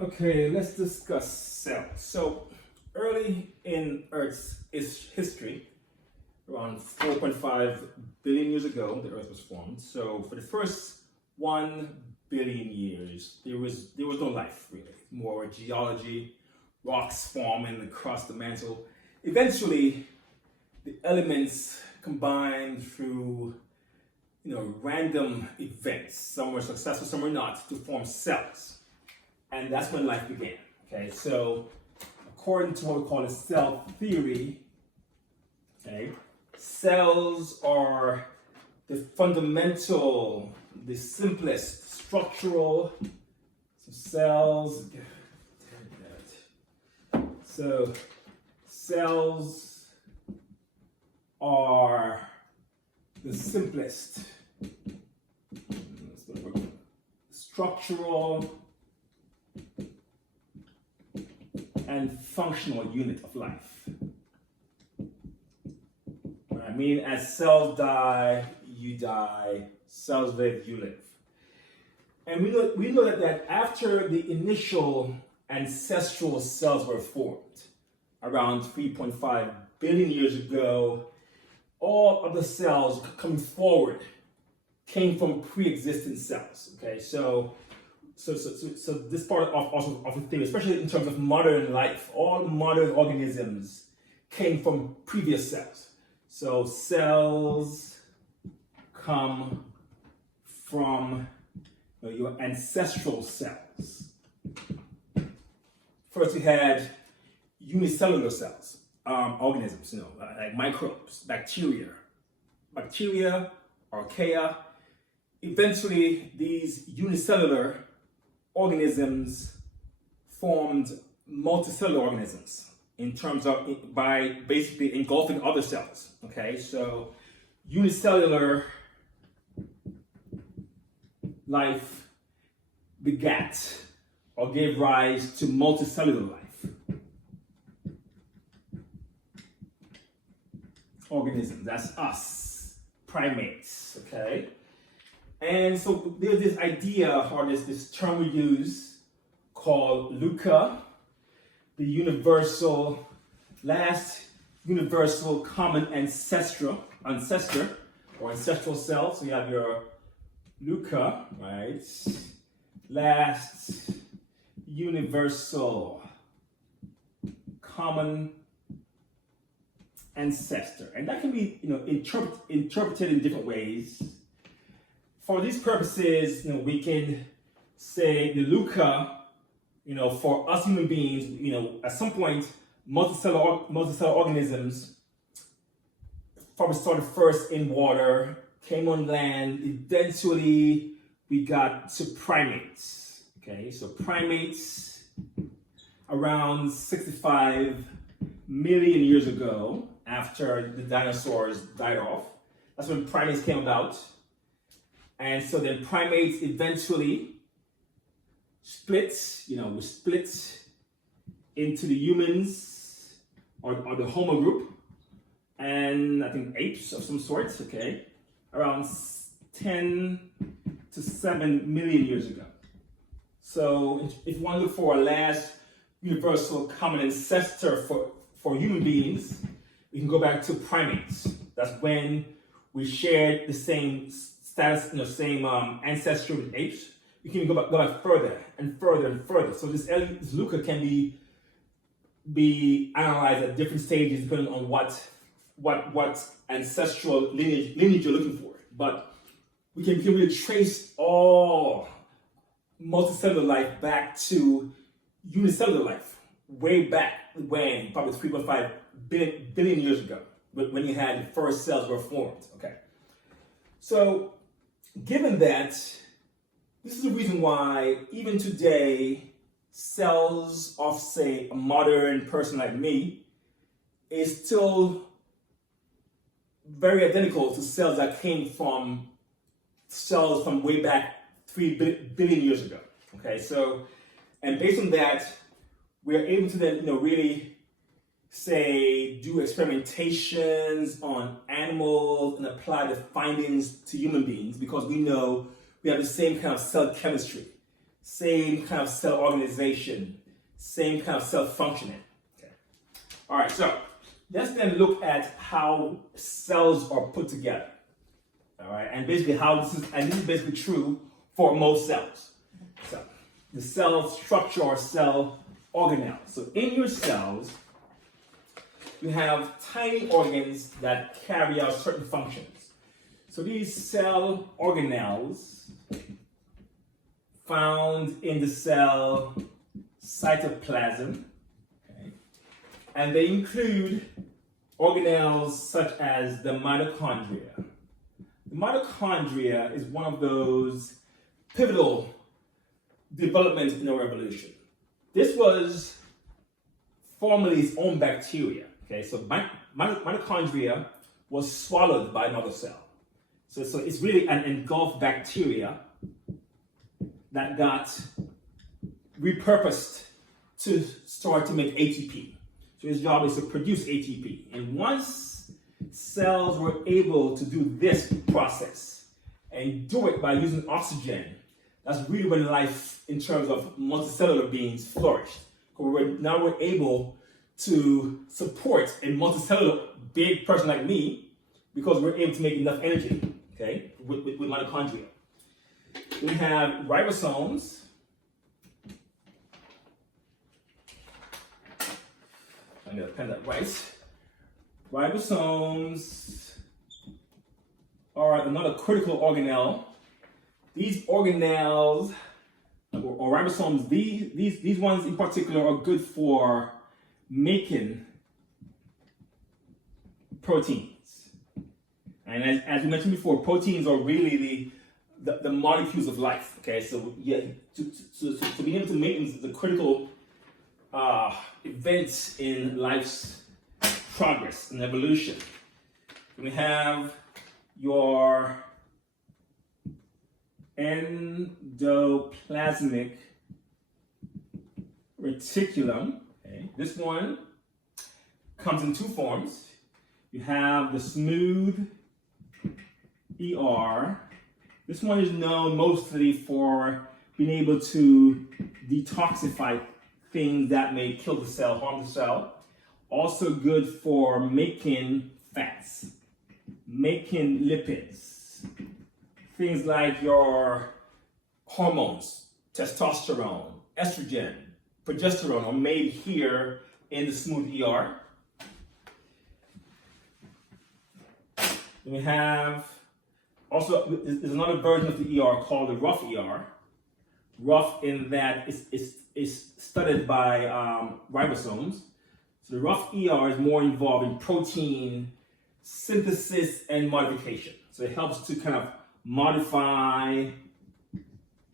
Okay, let's discuss cells. So, early in Earth's history, around 4.5 billion years ago, the Earth was formed. So, for the first 1 billion years, there was no life really. More geology, rocks forming across the mantle. Eventually, the elements combined through random events. Some were successful, some were not, to form cells. And that's when life began. Okay, so according to what we call a cell theory, okay, cells are the fundamental, the simplest structural. So cells are the simplest structural and functional unit of life. I mean, as cells die, you die. Cells live, you live. And we know that after the initial ancestral cells were formed, around 3.5 billion years ago, all of the cells coming forward came from pre-existing cells. Okay, so this part of the theory, especially in terms of modern life, all modern organisms came from previous cells. So cells come from your ancestral cells. First, we had unicellular cells, organisms, like microbes, bacteria, archaea. Eventually, these unicellular organisms formed multicellular organisms in terms of by basically engulfing other cells. Okay, so unicellular life begat or gave rise to multicellular life. Organisms, that's us, primates, okay? And so there's this idea, or this term we use called LUCA, the last universal common ancestor, or ancestral cell. So you have your LUCA, right? Last universal common ancestor. And that can be interpreted in different ways. For these purposes, we can say the LUCA, for us human beings, at some point, multicellular organisms probably started first in water, came on land, eventually we got to primates. Okay, so primates around 65 million years ago, after the dinosaurs died off. That's when primates came about. And so then primates eventually split into the humans or the Homo group, and I think apes of some sort, okay, around 10 to 7 million years ago. So if you want to look for a last universal common ancestor for human beings, we can go back to primates. That's when we shared the same status, same ancestry with apes. We can go back further and further and further. So this LUCA can be analyzed at different stages depending on what ancestral lineage you're looking for. But we can really trace all multicellular life back to unicellular life, way back when, probably 3.5 billion years ago, when you had the first cells were formed. Okay, so given that, this is the reason why even today, cells of, say, a modern person like me is still very identical to cells that came from cells from way back 3 billion years ago. Okay, so, and based on that, we're able to then, really say, do experimentations on animals and apply the findings to human beings, because we know we have the same kind of cell chemistry. same kind of cell organization, same kind of cell functioning. Okay. All right, so let's then look at how cells are put together. All right, and basically this is basically true for most cells. So the cell structure or cell organelle. So in your cells, you have tiny organs that carry out certain functions. So these cell organelles found in the cell cytoplasm, okay, and they include organelles such as the mitochondria. The mitochondria is one of those pivotal developments in our evolution. This was formerly its own bacteria. Okay, so mitochondria was swallowed by another cell. So it's really an engulfed bacteria that got repurposed to start to make ATP. So its job is to produce ATP. And once cells were able to do this process and do it by using oxygen, that's really when life, in terms of multicellular beings, flourished. Now we're able to support a multicellular big person like me because we're able to make enough energy, okay, with mitochondria. We have ribosomes. I'm going to pen that right. Ribosomes are another critical organelle. These organelles, or ribosomes, these ones in particular are good for making proteins. And as we mentioned before, proteins are really the molecules of life. Okay, so yeah, to be able to make them is the critical event in life's progress and evolution. We have your endoplasmic reticulum. Okay. This one comes in two forms. You have the smooth ER. This one is known mostly for being able to detoxify things that may kill the cell, harm the cell. Also good for making fats, making lipids, things like your hormones, testosterone, estrogen, progesterone are made here in the smooth ER. We have also, there's another version of the ER called the rough ER. Rough in that it's studied by ribosomes. So the rough ER is more involved in protein synthesis and modification. So it helps to kind of modify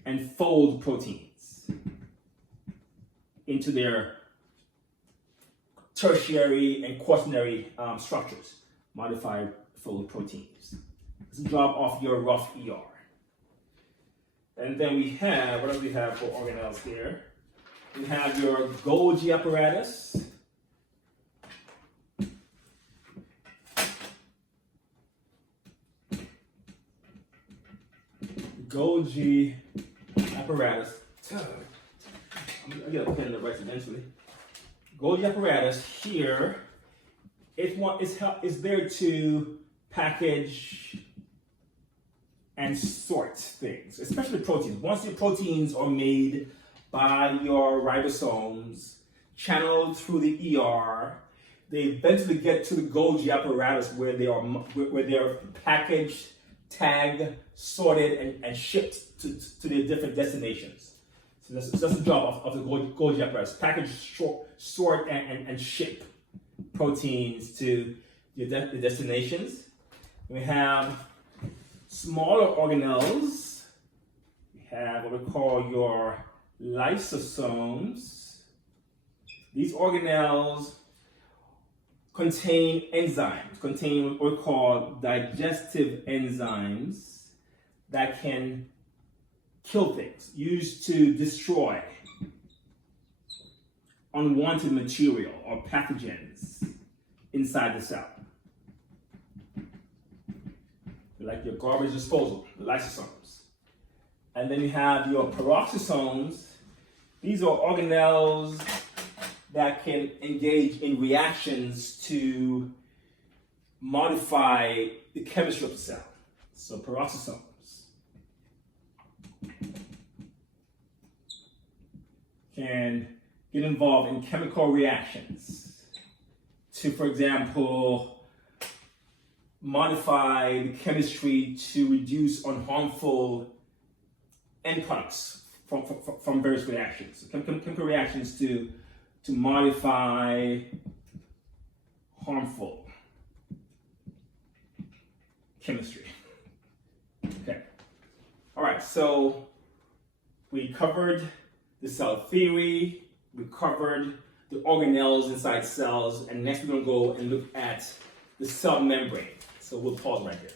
and fold proteins into their tertiary and quaternary structures. Modified fold proteins. It's the job of your rough ER. And then we have, what else do we have for organelles here? We have your Golgi apparatus. Golgi apparatus. I'm gonna pen the rest eventually. Golgi apparatus here. It's there to package and sort things, especially proteins. Once your proteins are made by your ribosomes, channeled through the ER, they eventually get to the Golgi apparatus where they are packaged, tagged, sorted, and shipped to their different destinations. So that's the job of the Golgi apparatus: package, sort, and ship proteins to the destinations. We have smaller organelles. We have what we call your lysosomes. These organelles contain what we call digestive enzymes that can kill things, used to destroy unwanted material or pathogens inside the cell. Like your garbage disposal, the lysosomes. And then you have your peroxisomes. These are organelles that can engage in reactions to modify the chemistry of the cell. So peroxisomes. Can get involved in chemical reactions to, for example, modify the chemistry to reduce unharmful end products from various reactions. Chemical reactions to modify harmful chemistry. Okay. All right, so we covered the cell theory, we covered the organelles inside cells, and next we're going to go and look at the cell membrane. So we'll pause right here.